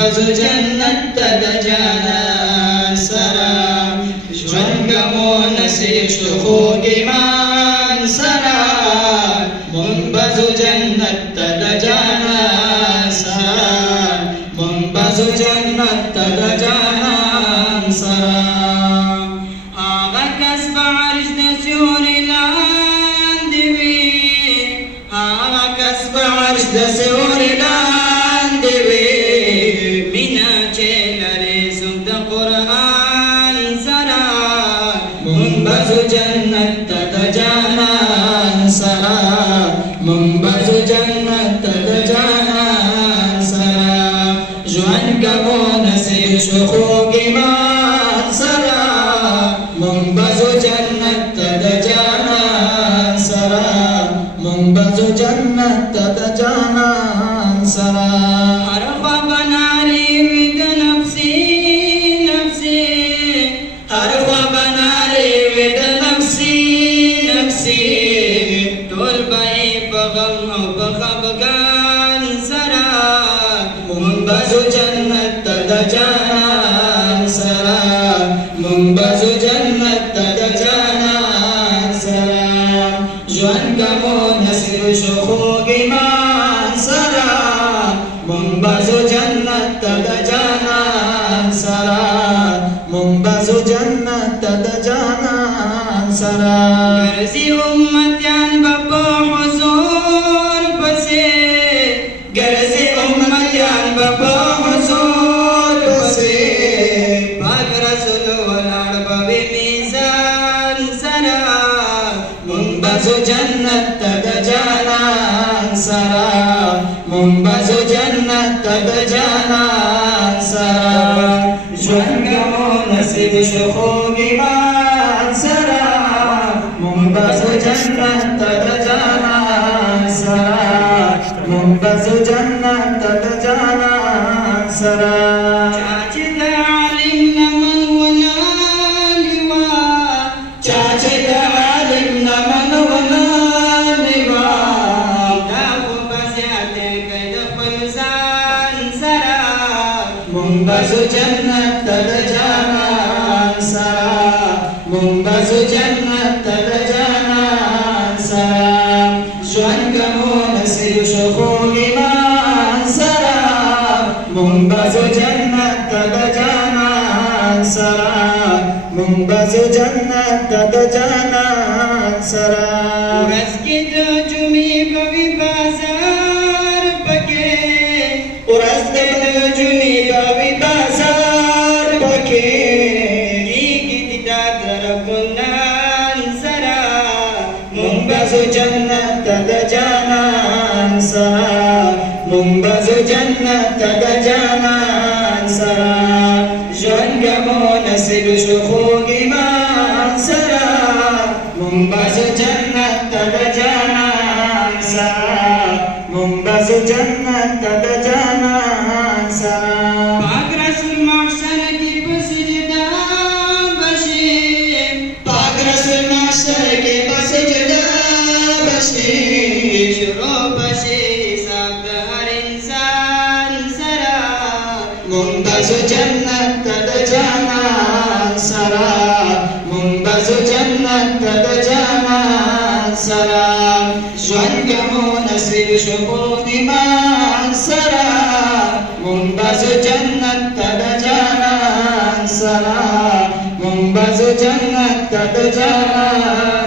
منبذ جنت تدجانا سرا ژوند مو نصیب شو خوږ ایمان سرا منبذ جنت تدجانا سرا منبذ جنت تدجانا سرا هغه کس به عرش د سیوري لاندې وي هغه کس به عرش د سیوري لاندې وي مینه چې لري زموږ د قرآن سره منبذ جنت ته د جانان سره منبذ جنت ته د جانان سره ژوند کوو نصیب شو خوږ ایمان سره منبذ جنت ته د جانان سره منبذ جنت ته د جانان سره هر خوا به نارې وي د نفسي نفسي هر خوا به نارې وي د نفسي نفسي ټول به یې په غم او په خفګان سره منبذ جنت ته د جانان سره منبذ جنت ته د جانان سره ژوند کوو نصیب شو خوږ ایمان سره منبذ جنت ته د جانان سره منبذ جنت ته د جانان سره ګرځي امتیان به په حضور پسې ګرځي امتیان به په حضور پسې پاک رسول ولاړ به وي میزان سره منبذ جنت ته د جانان سره منبذ جنت ته د جانان سره ژوند کوو نصیب شو خوږ ایمان سره منبذ جنت ته د جانان سره منبذ جنت ته د جانان سره چا چې د عالم نه من ولالې وه چا چې د عالم نه من ولالې وه دا خو به زیاتې کوي د خپل ځان سره منبذ جنت ته د جانان سره منبذ جنت ته د جانان سره ژوند کوو نصیب شو خوږ ایمان سره منبذ جنت ته د جانان سره منبذ جنت ته د جانان سره ورځ کې د جمعې به وي بازار پکې ورځ کې د جمعې به وي بازار پکې کېږي د درګلان سره منبذ جنت ته د جانان سره منبذ جنت ته د جانان سره ژوند کوو نصیب شو خوږ ایمان سره منبذ جنت ته د جانان سره منبذ جنت ته د جانان سره پاک رسول محشر کې په سجده بشي پاک رسول محشر کې په سجده بشي شروع بشي حساب د هر انسان سره منبذ جنت ته د جانان سره منبذ جنت ته د جانان سره ژوند کوو نصیب شو خوږ ایمان سره منبذ جنت ته د جانان سره منبذ جنت ته د جانان